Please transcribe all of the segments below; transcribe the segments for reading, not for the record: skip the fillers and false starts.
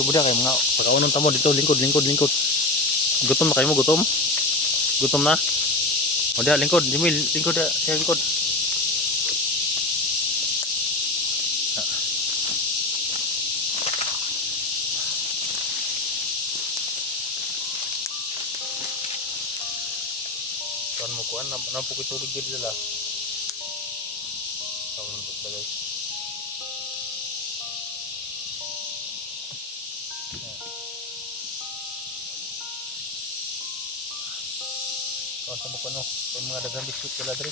lingkod mo dia kay mga pagkaunon tamo dito, lingkod. Gutom na kayo mo, gutom? Gutom na? O dia, lingkod, Jimil, lingkod dia, siya lingkod. Kuan mo kuan, nampok tubig dito lah. Tawag ng bukla guys. Kuan sa mo kuno, kuan mga dagang biskuit sila diri.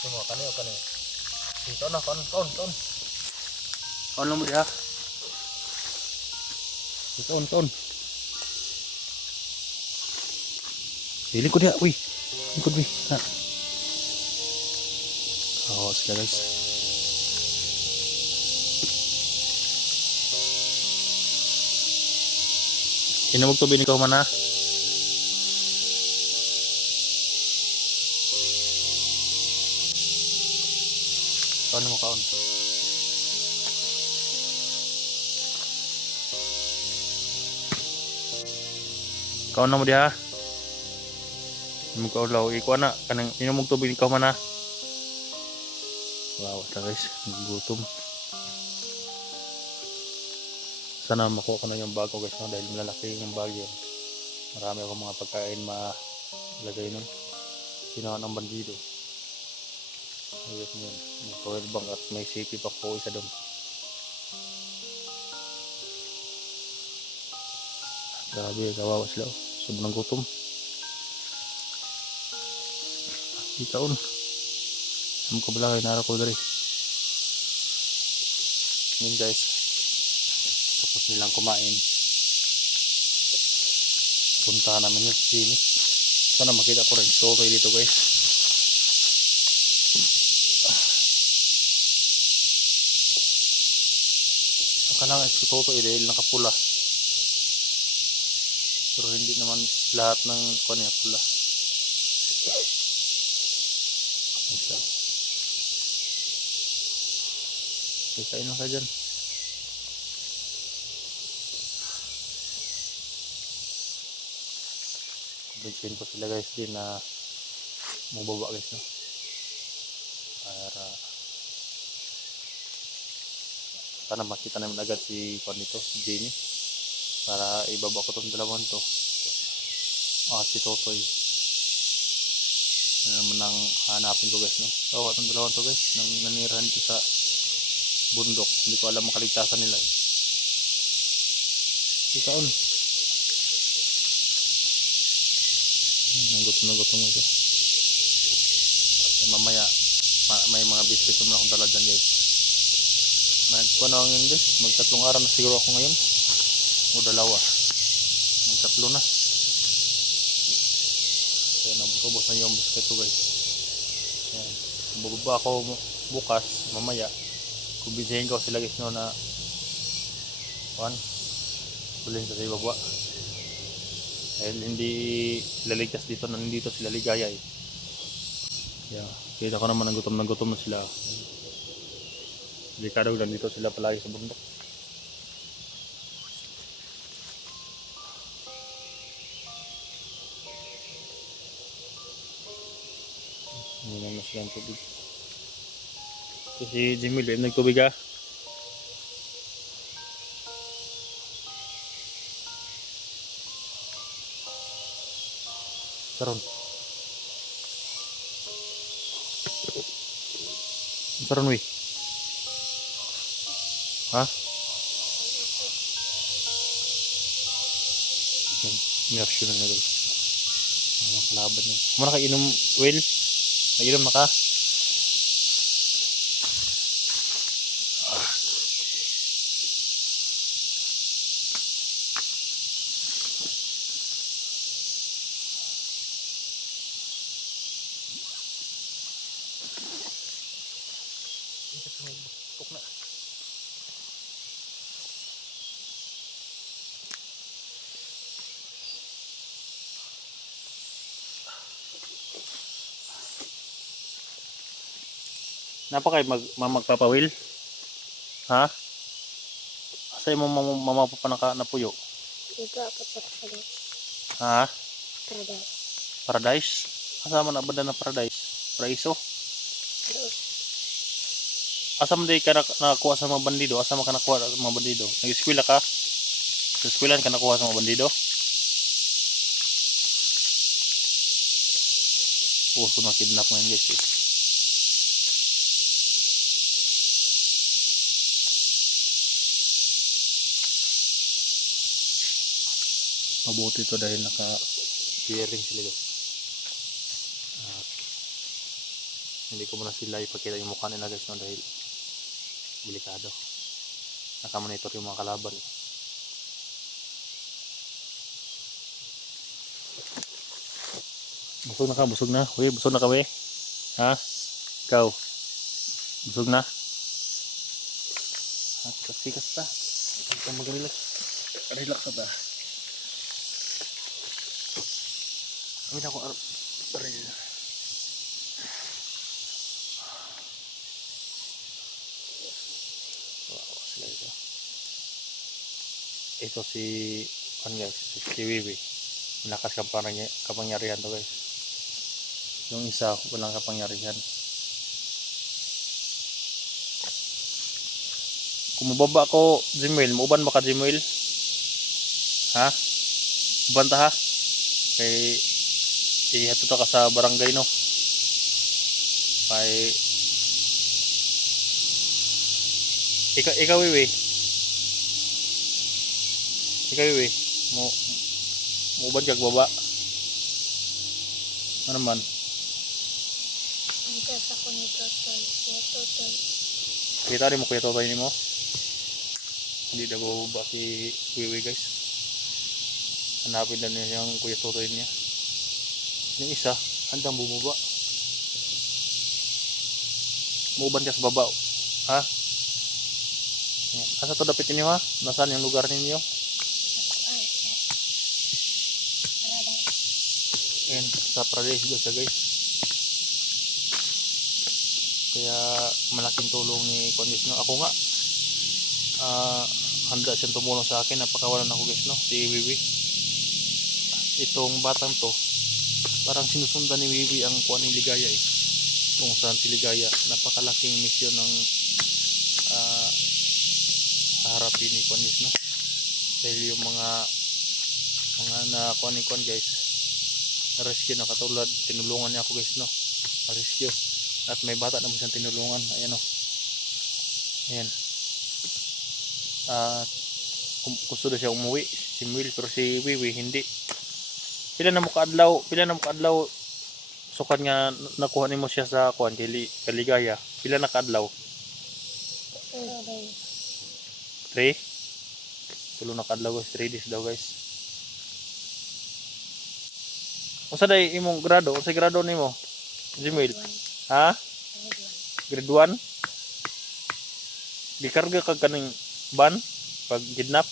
Ito mo kanay o kanay. Dito na kuan. Kuan lang mo diha. Kuan. Lingkod dia, wih. Lingkod wih. Ha. Oh, sila guys. Inamog tubig ni mana? Kaon mo kaon. Kaon na mo dia. Mukha ulaw iko na kanang inumog tubig ikaw man na. Wow, guys, gutom. Sana makuha ko na yung bag ko guys, no? Dahil malalaki yung bag yun. Marami akong mga pagkain malagay nun. Ginawa ng bandido. Ayos mo yun. May power bank at may CP pa po isa doon. Grabe, kawawa sila. Sobrang gutom. Ikaon ang kabalakay na ko dari yun guys, tapos nilang kumain punta namin yung sini. Sana makita ko rin totoy dito guys. Akala nga si totoy dahil nakapula, pero hindi naman lahat ng kuwan niya pula. Kain lang ka dyan. Kumbinsin ko sila guys din na mababa guys, no? Para sana makita namin agad si Juan nito, si Jenny, para ibaba ko itong dalawang to. Si Totoy na naman ang hanapin ko guys, no? So itong dalawang to guys, nang nanirahan dito sa bundok, hindi ko alam ang kaligtasan nila eh. Ikaon nanggutom ito. Mamaya may mga biscuit naman akong dala dyan guys. Magkuha na ngayon guys, magtatlong araw na siguro ako ngayon o dalawa, magtatlo na. Kaya nabubos na yung biscuit ko guys. Ayan. Bababa ako bukas mamaya, kumbinsihin ko sila guys, no, na bulin sa ibaba dahil hindi sila ligtas dito, nandito sila ligaya eh. Yeah, kita ko naman gutom na sila. Delikado nandito sila palagi sa bundok. Hindi na silang tubig. Si Jimmy nagtubig ah. Saron wi. Ha? Inertion na guys. Ang kalaban niya. Kung nakainom Will? Nainom na ka? Puk na. Napakay magpapawil. Ha? Asa mo mama pa na puyo? Ito apat na pala. Ha? Paradise. Paradise? Asa man abada na paradise? Paraiso? Doon. Asa man di ka nakakuha sa mga bandido? Asa man ka nakuha sa mga bandido? Nag-eskwela ka? Sa eskwelan ka nakuha sa mga bandido? Uso na kidnap ngayon guys eh. Mabuti ito dahil naka-earring sila guys. At hindi ko muna sila ipakita yung mukha nila guys no, dahil delikado. Naka-monitor yung mga kalaban. Busog na ka, busog na. Uy, busog na ka we. Ha? Ikaw. Busog na. At sikas ta. Huwag kang mag-relax. Relax ta. Amin ako aril. Wow, sila ito. Ito si guys, si Wiwi. Malakas kapangyarihan to guys. Yung isa walang kapangyarihan. Kung mababa ko Jimuel, mauban ba ka Jimuel? Ha? Uban ta ha? Kay ihato ta ka sa barangay no. Kay ikaw Wiwi. Ikaw Wiwi. Mauban kag baba. Ano man? Ang kasa ko ni Totoy. Kaya Totoy. Kita rin mo kuya Totoy ni mo. Hindi na bababa si Wiwi guys. Hanapin na niya yung kuya Totoy niya. Yung isa, handang bumaba. Mauban ka sa baba. Ha? Yan. Asa to dapitin niyo ha? Nasaan yung lugar ninyo? Ay, paradise. Yan, sa Paradise daw siya guys. Kaya malaking tulong ni Kondis no. Ako nga, handa siyang tumulong sa akin. Napakawalan ako guys no, si Wiwi. Itong batang to, parang sinusundan ni Wiwi ang kuha ni Ligaya eh. Kung saan si Ligaya, napakalaking misyon ng harapin ni Kondis no. Dahil yung mga nakuha ni Kon guys, na-rescue na katulad, tinulungan niya ako guys no. Na-rescue. At may bata naman siyang tinulungan. Ayan o. Ayan. Gusto na siya umuwi. Si Will, pero si Wiwi hindi. Pila na mo kaadlaw sukan nga nakuha nimo siya sa kuan Kaligaya. Pila na kaadlaw? 3 days. 3? Tulo na kaadlaw guys, 3 days daw guys. Unsa day imong grado? Unsa grado nimo? Jimuel? Ha? Grade 1? Gikarga kag kaning ban pag kidnap?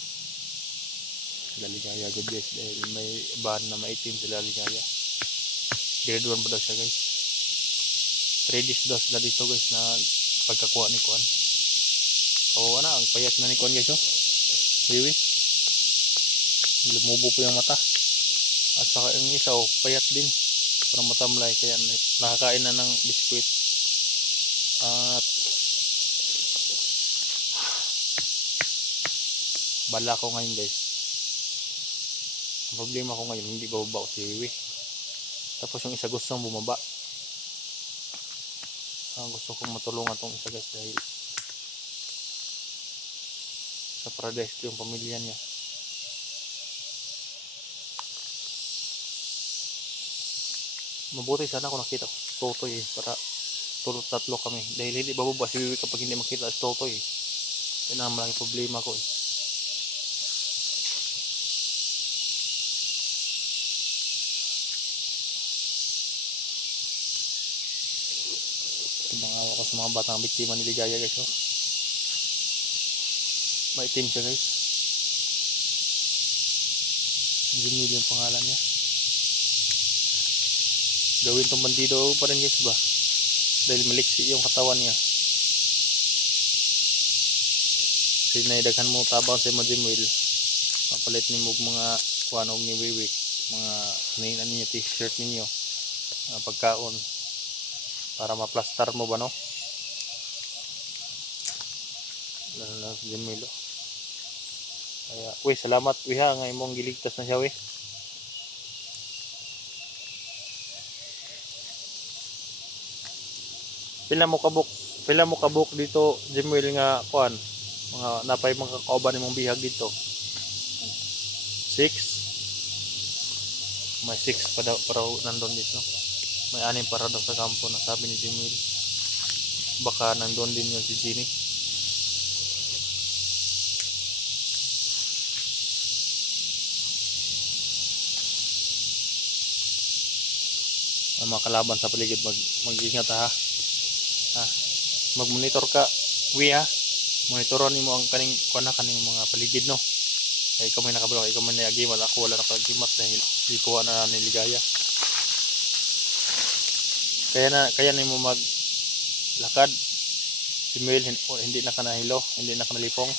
Sila Ligaya good guys dahil may ban na maitim sila Ligaya. Grade 1 pa daw siya guys. 3 days daw sila dito guys na pagkakuha ni Kuan. Kawawa na, ang payat na ni Kuan guys oh. Wiwi. Lumubo po yung mata. At saka yung isa oh, payat din. Parang matamlay kaya nakakain na ng biskwit. At bala ko ngayon guys. Ang problema ko ngayon, hindi bababa si Wiwi. Tapos yung isa gustong bumaba. Gusto kong matulungan tong isa guys dahil sa Paradise yung pamilya niya. Mabuti sana kung nakita ko si Totoy eh, para tatlo kami. Dahil hindi bababa si Wiwi kapag hindi makita si Totoy eh. Yan ang malaking problema ko eh. Tumangawa ko sa mga batang biktima ni Ligaya guys oh. Maitim siya guys. Jimil yung pangalan niya. Gawin tong bandido pa rin guys ba? Dahil maliksi yung katawan niya. Sinay daghan mo tabang sa mo Jimwil. Papalit ni mo mga kuan og ni Wiwi. Mga nain ninyo t-shirt ninyo. Pagkaon para maplastar mo ba no? Lalo sa Jimwil. Kaya, uy, salamat wiha nga imong giligtas na siya we. Pila mo kabuk dito Jimwil nga kuan mga napay mga kauban nimong bihag dito 6 may 6 pa daw para nandun dito no? May 6 para daw sa kampo na sabi ni Jimwil baka nandun din yun si Ginny. Ang mga kalaban sa paligid mag-ingat ha. Mag-monitor ka wi ha. Monitoron nimo ang kaning kaning mga paligid no. Kay ikaw may nakabalo, ikaw may nagimat, ako wala nakagimat dahil di ko na niligaya. Kaya nimo maglakad. Si Mel hindi na kanahilo, hindi na kanalipong.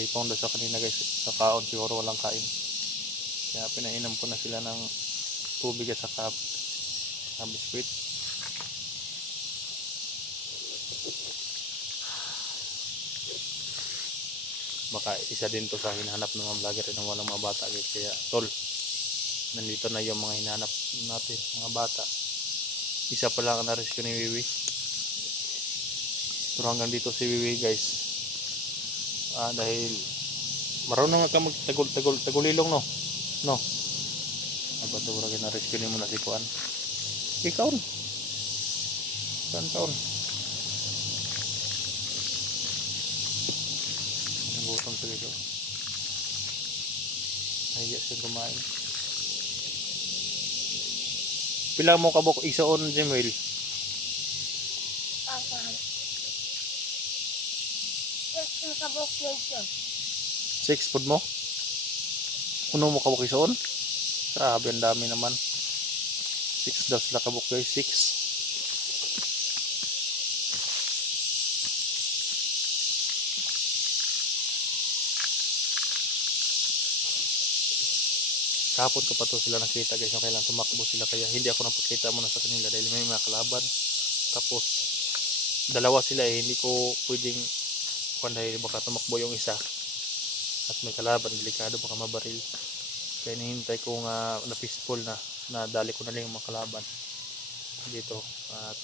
Lipong daw sa kanina guys, sa kaon siguro walang kain. Kaya pinainom ko na sila ng tubig at saka biskuit. Baka isa din to sa hinahanap ng mga vlogger ng walang mga bata guys. Kaya tol, nandito na yung mga hinahanap natin, mga bata. Isa pa lang ang na-rescue ni Wiwi. Pero hanggang dito si Wiwi guys. Dahil marunong ka magtagulilong no. No. Abadura ka na-rescue ni mo na si Kuan. Ikaw. Saan kaon? Gutom sa dito. Ay, siya kumain. Pila mo kabok isaon Jimwil? Nakabok yun siya. 6 food mo? Puno mo kabok isaon? Grabe, ang dami naman. 6 daw sila kabok guys, 6. Kapon ko pa to sila nakita guys, okay lang tumakbo sila kaya hindi ako napakita muna sa kanila dahil may mga kalaban. Tapos dalawa sila hindi ko pwedeng dahil baka tumakbo yung isa at may kalaban, delikado baka mabaril. Kaya nihintay ko nga na peaceful na dali ko na lang yung mga kalaban dito at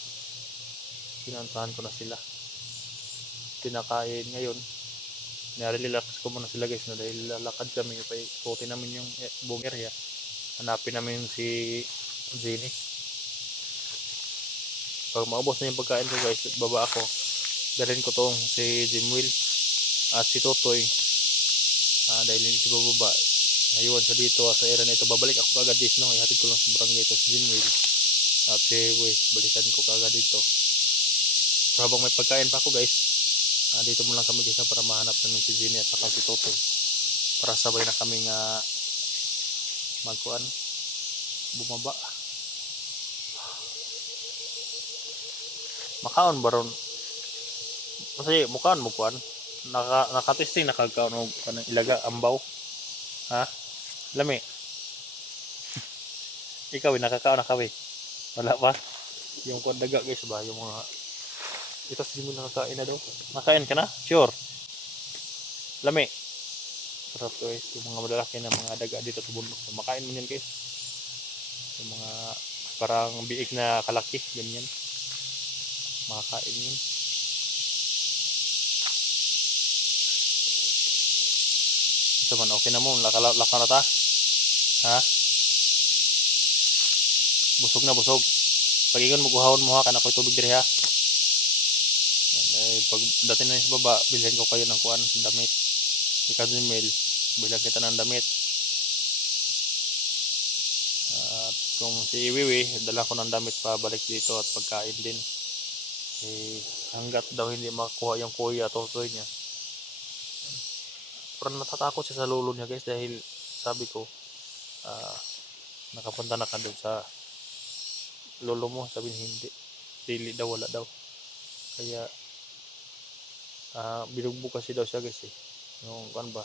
pinantahan ko na sila, pinakain ngayon. Nare-relax ko muna sila guys na dahil lalakad kami pa ikutin namin yung buong area, hanapin namin si Jenny. Pag maubos na yung pagkain ko guys, baba ako, dalhin ko tong si Jimwil at si Totoy dahil hindi si bababa, naiwan siya dito sa area na ito. Babalik ako kagad dito no, ihatid ko lang sa barangay ito si Jimwil at si balikan ko kagad dito. So, habang may pagkain pa ako guys, dito mo lang kami guys para mahanap namin si Jenny at saka si Totoy para sabay na kami nga magkuan bumaba. Makaon baron kasi mukaon mo kuan nakatesting nakagkaon og kanang ilaga ambaw ha lami. Ikaw nakakaon na kawi wala pa yung kuan daga guys ba yung mga ito si mo nakakain na daw. Nakain ka na? Sure. Lami. Sarap guys. Yung mga malalaki na mga daga dito sa bundok. Makain mo yan guys. Yung mga parang biik na kalaki. Ganyan. Makakain yun. Ito man, okay na mo. Laka na ta. Ha? Busog na busog. Pag ingon mo guhawon mo ha. Kana ko'y tubig diri ha. Pag dating na sa baba, bilhin ko kayo ng kuan, damit. Ikaw din mail, bilhin kita ng damit. At kung si Wiwi, dala ko ng damit pa balik dito at pagkain din. Hanggat daw hindi makakuha yung kuya at totoy niya. Parang natatakot siya sa lolo niya guys dahil sabi ko, nakapunta na ka doon sa lolo mo, sabi niya hindi. Dili daw, wala daw. Kaya Binugbog kasi daw siya guys eh. Yung kan ba?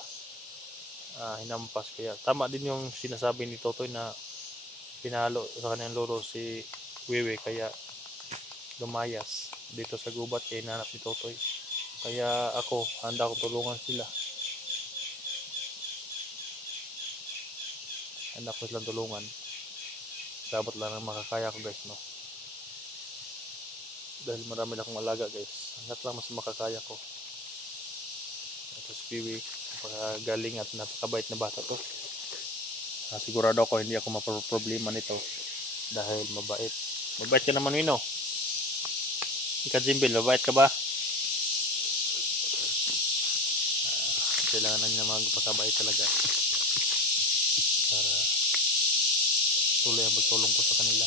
Hinampas kaya. Tama din yung sinasabi ni Totoy na pinalo sa kanyang lolo si Wewe kaya lumayas dito sa gubat kaya hinanap ni Totoy. Kaya ako, handa akong tulungan sila. Handa ko silang tulungan. Dapat lang ang makakaya ko guys, no? Dahil marami na akong alaga guys. Hanggat lang mas makakaya ko. Ito si Piwi, napakagaling at napakabait na bata to. Sigurado ako hindi ako maproblema nito dahil mabait. Mabait ka naman, Wino. Ika Jimbil, mabait ka ba? Kailangan na niya magpakabait talaga para tuloy ang pagtulong ko sa kanila.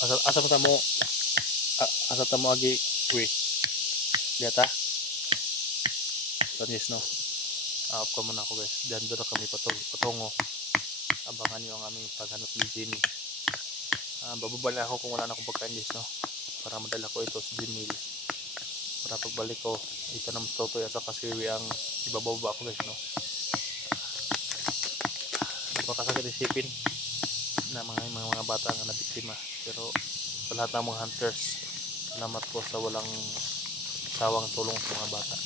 Asa mo asa tamo agi we lihat Tanis no. Off ko muna ako guys. Diyan doon kami patungo. Abangan niyo ang aming paghanap ni Jenny. Bababa na ako kung wala na akong pagkain guys, no? Para madala ko ito sa Gmail. Para pagbalik ko, ito na mas Totoy at saka si Wewe ang ibababa ko guys, no? Napakasakit isipin na mga bata ang nabiktima. Pero sa lahat ng mga hunters, salamat ko sa walang sawang tulong sa mga bata.